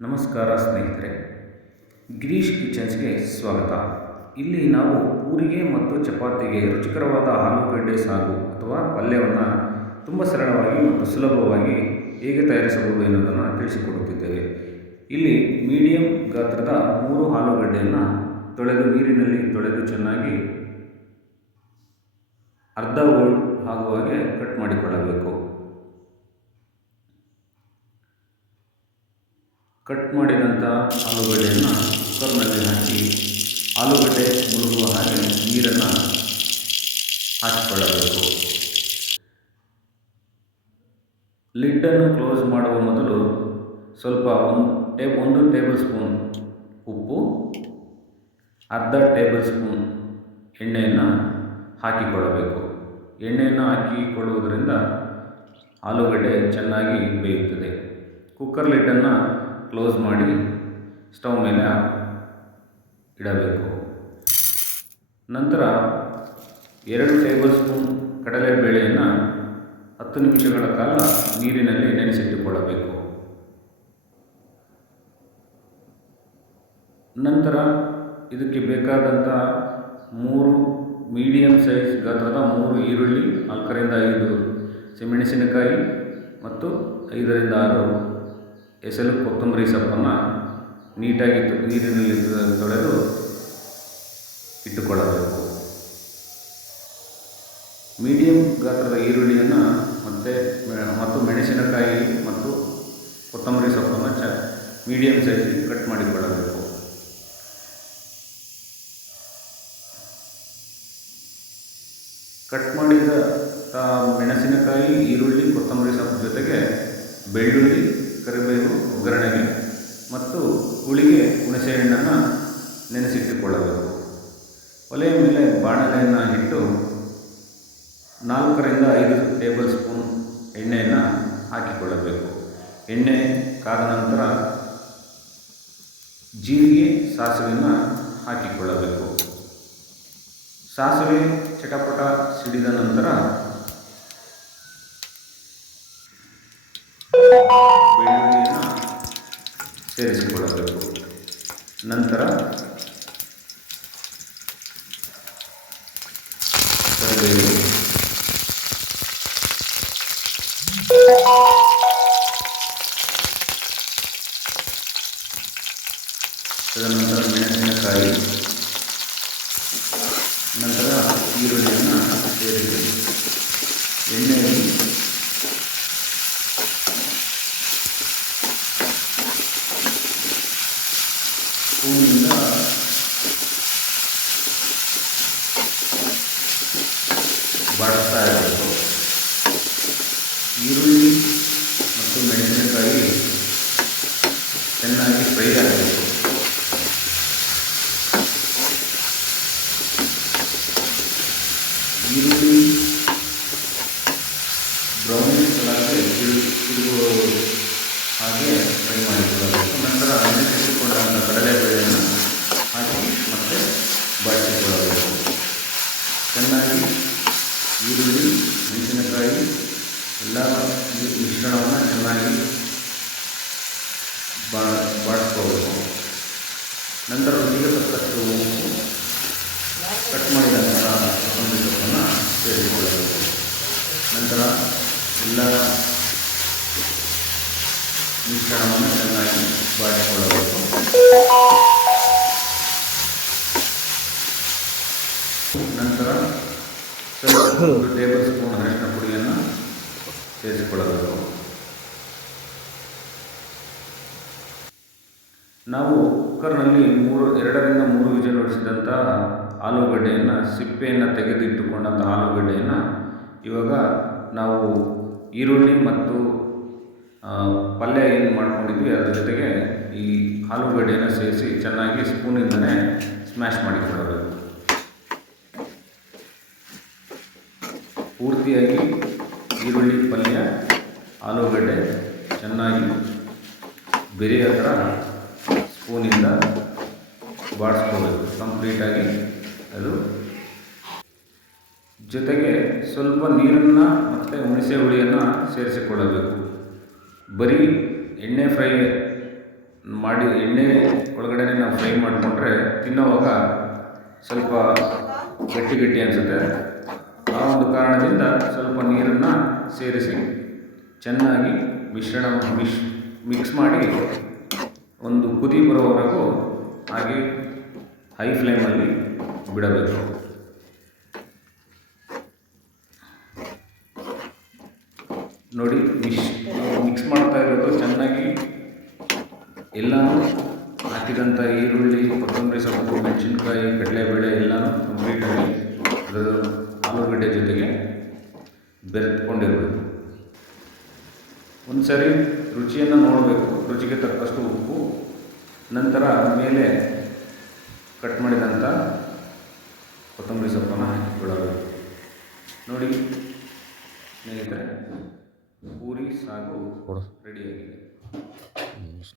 ನಮಸ್ಕಾರ ಸ್ನೇಹಿತರೆ. ಗಿರೀಶ್ ಕಿಚನ್ಸ್ಗೆ ಸ್ವಾಗತ. ಇಲ್ಲಿ ನಾವು ಪೂರಿಗೆ ಮತ್ತು ಚಪಾತಿಗೆ ರುಚಿಕರವಾದ ಆಲೂಗಡ್ಡೆ ಸಾಗು ಅಥವಾ ಪಲ್ಯವನ್ನು ತುಂಬ ಸರಳವಾಗಿ ಮತ್ತು ಸುಲಭವಾಗಿ ಹೇಗೆ ತಯಾರಿಸಬಹುದು ಎನ್ನುವುದನ್ನು ತಿಳಿಸಿಕೊಡುತ್ತಿದ್ದೇವೆ. ಇಲ್ಲಿ ಮೀಡಿಯಂ ಗಾತ್ರದ ಮೂರು ಆಲೂಗಡ್ಡೆಯನ್ನು ತೊಳೆದು ನೀರಿನಲ್ಲಿ ತೊಳೆದು ಚೆನ್ನಾಗಿ ಅರ್ಧ ಓಲ್ಡ್ ಆಗುವ ಹಾಗೆ ಕಟ್ ಮಾಡಿಕೊಳ್ಳಬೇಕು. ಕಟ್ ಮಾಡಿದಂಥ ಆಲೂಗಡ್ಡೆಯನ್ನು ಕುಕ್ಕರ್ನಲ್ಲಿ ಹಾಕಿ ಆಲೂಗಡ್ಡೆ ಮುಳುಗುವ ಹಾಗೆ ನೀರನ್ನು ಹಾಕಿಕೊಳ್ಳಬೇಕು. ಲಿಡ್ಡನ್ನು ಕ್ಲೋಸ್ ಮಾಡುವ ಮೊದಲು ಸ್ವಲ್ಪ ಒಂದು ಟೇ, ಒಂದು ಟೇಬಲ್ ಸ್ಪೂನ್ ಉಪ್ಪು, ಅರ್ಧ ಟೇಬಲ್ ಸ್ಪೂನ್ ಎಣ್ಣೆಯನ್ನು ಹಾಕಿಕೊಳ್ಳಬೇಕು. ಎಣ್ಣೆಯನ್ನು ಹಾಕಿಕೊಳ್ಳುವುದರಿಂದ ಆಲೂಗಡ್ಡೆ ಚೆನ್ನಾಗಿ ಬೇಯುತ್ತದೆ. ಕುಕ್ಕರ್ ಲಿಡ್ಡನ್ನು ಕ್ಲೋಸ್ ಮಾಡಿ ಸ್ಟವ್ ಮೇಲೆ ಇಡಬೇಕು. ನಂತರ ಎರಡು ಟೇಬಲ್ ಸ್ಪೂನ್ ಕಡಲೆಬೇಳೆಯನ್ನು ಹತ್ತು ನಿಮಿಷಗಳ ಕಾಲ ನೀರಿನಲ್ಲಿ ನೆನೆಸಿಟ್ಟುಕೊಳ್ಳಬೇಕು. ನಂತರ ಇದಕ್ಕೆ ಬೇಕಾದಂಥ ಮೂರು ಮೀಡಿಯಂ ಸೈಜ್ ಗಾತ್ರದ ಮೂರು ಈರುಳ್ಳಿ ನಾಲ್ಕರಿಂದ ಐದು ಸಿಮೆಣಸಿನಕಾಯಿ ಮತ್ತು ಐದರಿಂದ ಆರು ಎಸಲು ಕೊತ್ತಂಬರಿ ಸೊಪ್ಪನ್ನು ನೀಟಾಗಿ ನೀರಿನಲ್ಲಿ ತೊಳೆದು ಇಟ್ಟುಕೊಳ್ಳಬೇಕು. ಮೀಡಿಯಂ ಗಾತ್ರದ ಈರುಳ್ಳಿಯನ್ನು ಮತ್ತು ಮತ್ತು ಮೆಣಸಿನಕಾಯಿ ಮತ್ತು ಕೊತ್ತಂಬರಿ ಸೊಪ್ಪನ್ನು ಚ, ಮೀಡಿಯಂ ಸೈಜ್ ಕಟ್ ಮಾಡಿಕೊಳ್ಳಬೇಕು. ಕಟ್ ಮಾಡಿದ ಮೆಣಸಿನಕಾಯಿ, ಈರುಳ್ಳಿ, ಕೊತ್ತಂಬರಿ ಸೊಪ್ಪು ಜೊತೆಗೆ ಬೆಳ್ಳುಳ್ಳಿ ಕರಿಬೇವು ಒಗ್ಗರಣೆಗೆ ಮತ್ತು ಹುಳಿಗೆ ಹುಣಸೆಹಣ್ಣನ್ನು ನೆನೆಸಿಟ್ಟುಕೊಳ್ಳಬೇಕು. ಒಲೆಯ ಮೇಲೆ ಬಾಣಲೆಯನ್ನು ಇಟ್ಟು ನಾಲ್ಕರಿಂದ ಐದು ಟೇಬಲ್ ಸ್ಪೂನ್ ಎಣ್ಣೆಯನ್ನು ಹಾಕಿಕೊಳ್ಳಬೇಕು. ಎಣ್ಣೆ ಕಾದ ನಂತರ ಜೀರಿಗೆ, ಸಾಸಿವೆಯನ್ನು ಹಾಕಿಕೊಳ್ಳಬೇಕು. ಸಾಸಿವೆ ಚಟಪಟ ಸಿಡಿದ ನಂತರ ಸೇರಿಸಿಕೊಳ್ಳಬೇಕು. ನಂತರ ತದನಂತರ ಮೆಣಸಿನಕಾಯಿ. ನಂತರ ಈರುಳ್ಳಿಯನ್ನು ಸೇರಿಸಿ. ಎಣ್ಣೆಯಲ್ಲಿ ಸ್ಪೂನಿಂದ ಬಾಡಿಸ್ತಾ ಇರಬೇಕು ಈರುಳ್ಳಿ ಮತ್ತು ಮೆಣಸಿನಕಾಯಿ ಚೆನ್ನಾಗಿ ಫ್ರೈ ಆಗಬೇಕು ಈರುಳ್ಳಿ ಬ್ರೌನಿಶ್ ಕಲರ್ಗೆ ತಿರು ತಿರುಗುವ ಹಾಗೆ ಫ್ರೈ ಮಾಡಿಕೊಳ್ಳಬೇಕು. ನಂತರ ನೆನೆಸಿಕೊಂಡಂಥ ಕಡಲೆಬೇಳೆಯನ್ನು ಹಾಕಿ ಮತ್ತೆ ಬಾಡಿಸಿಕೊಳ್ಳಬೇಕು ಚೆನ್ನಾಗಿ ಈರುಳ್ಳಿ, ಮೆಣಸಿನಕಾಯಿ, ಎಲ್ಲ ಮಿಶ್ರಣವನ್ನು ಚೆನ್ನಾಗಿ ಬಾ ಬಾಡಿಸ್ಕೋಬೇಕು ನಂತರ ರುಚಿಗೆ ತಕ್ಕಷ್ಟು ಉಪ್ಪು ಕಟ್ ಮಾಡಿದಂತಹ ಕೊತ್ತಂಬರಿ ಸೊಪ್ಪನ್ನು ಸೇರಿಸಿಕೊಳ್ಳಬೇಕು ನಂತರ ಎಲ್ಲ ಮಿಶ್ರಣವನ್ನು ಚೆನ್ನಾಗಿ ಬಳಸಿಕೊಳ್ಳಬೇಕು. ನಂತರ ಸ್ವಲ್ಪ ಒಂದು ಟೇಬಲ್ ಸ್ಪೂನ್ ಅರಿಶಿನ ಪುಡಿಯನ್ನು ಸೇರಿಸಿಕೊಳ್ಳಬೇಕು. ನಾವು ಕುಕ್ಕರ್ನಲ್ಲಿ ಮೂರು ಎರಡರಿಂದ ಮೂರು ವಿಜಲ್ ಹೊಡಿಸಿದಂಥ ಆಲೂಗಡ್ಡೆಯನ್ನು ಸಿಪ್ಪೆಯನ್ನು ತೆಗೆದಿಟ್ಟುಕೊಂಡಂಥ ಆಲೂಗಡ್ಡೆಯನ್ನು ಇವಾಗ ನಾವು ಈರುಳ್ಳಿ ಮತ್ತು ಪಲ್ಯ ಏನು ಮಾಡ್ಕೊಂಡಿದ್ವಿ, ಅದ್ರ ಜೊತೆಗೆ ಈ ಆಲೂಗಡ್ಡೆನ ಸೇರಿಸಿ ಚೆನ್ನಾಗಿ ಸ್ಪೂನಿಂದನೇ ಸ್ಮ್ಯಾಶ್ ಮಾಡಿಕೊಳ್ಳಬೇಕು ಪೂರ್ತಿಯಾಗಿ ಈರುಳ್ಳಿ, ಪಲ್ಯ ಆಲೂಗಡ್ಡೆ ಚೆನ್ನಾಗಿ ಬೆರೆಯ ಥರ ಸ್ಪೂನಿಂದ ಬಾಡಿಸ್ಕೋಬೇಕು ಕಂಪ್ಲೀಟಾಗಿ ಅದು. ಜೊತೆಗೆ ಸ್ವಲ್ಪ ನೀರನ್ನು ಮತ್ತು ಹುಣಸೆ ಹುಳಿಯನ್ನು ಸೇರಿಸಿಕೊಳ್ಳಬೇಕು. ಬರೀ ಎಣ್ಣೆ ಫ್ರೈ ಮಾಡಿ, ಎಣ್ಣೆ ಒಳಗಡೆ ನಾವು ಫ್ರೈ ಮಾಡಿಕೊಂಡ್ರೆ ತಿನ್ನೋವಾಗ ಸ್ವಲ್ಪ ಗಟ್ಟಿ ಗಟ್ಟಿ ಅನಿಸುತ್ತೆ. ಆ ಒಂದು ಕಾರಣದಿಂದ ಸ್ವಲ್ಪ ನೀರನ್ನು ಸೇರಿಸಿ, ಚೆನ್ನಾಗಿ ಮಿಶ್ರಣ ಮಿಶ್, ಮಿಕ್ಸ್ ಮಾಡಿ ಒಂದು ಕುದಿ ಬರೋವರೆಗೂ ಹಾಗೆ ಹೈ ಫ್ಲೇಮಲ್ಲಿ ಬಿಡಬೇಕು. ನೋಡಿ, ಮಿಶ್, ಮಿಕ್ಸ್ ಮಾಡ್ತಾ ಇರೋದು ಚೆನ್ನಾಗಿ. ಎಲ್ಲನೂ ಹಾಕಿದಂಥ ಈರುಳ್ಳಿ, ಕೊತ್ತಂಬರಿ ಸೊಪ್ಪು, ಮೆಣಸಿನ್ಕಾಯಿ, ಕಡಲೆಬೇಳೆ ಎಲ್ಲನೂ ಕಂಪ್ಲೀಟಾಗಿ ಅದರ ಆಲೂಗಡ್ಡೆ ಜೊತೆಗೆ ಬೆರೆತ್ಕೊಂಡಿರಬೇಕು. ಒಂದು ಸರಿ ರುಚಿಯನ್ನು ನೋಡಬೇಕು. ರುಚಿಗೆ ತಕ್ಕಷ್ಟು ಉಪ್ಪು, ನಂತರ ಮೇಲೆ ಕಟ್ ಮಾಡಿದಂಥ ಕೊತ್ತಂಬರಿ ಸೊಪ್ಪನ್ನು ಹಾಕಿಕೊಳ್ಳಬೇಕು. ನೋಡಿ, ಸ್ನೇಹಿತರೆ ಪೂರಿ ಸಾಗು ರೆಡಿಯಾಗಿದೆ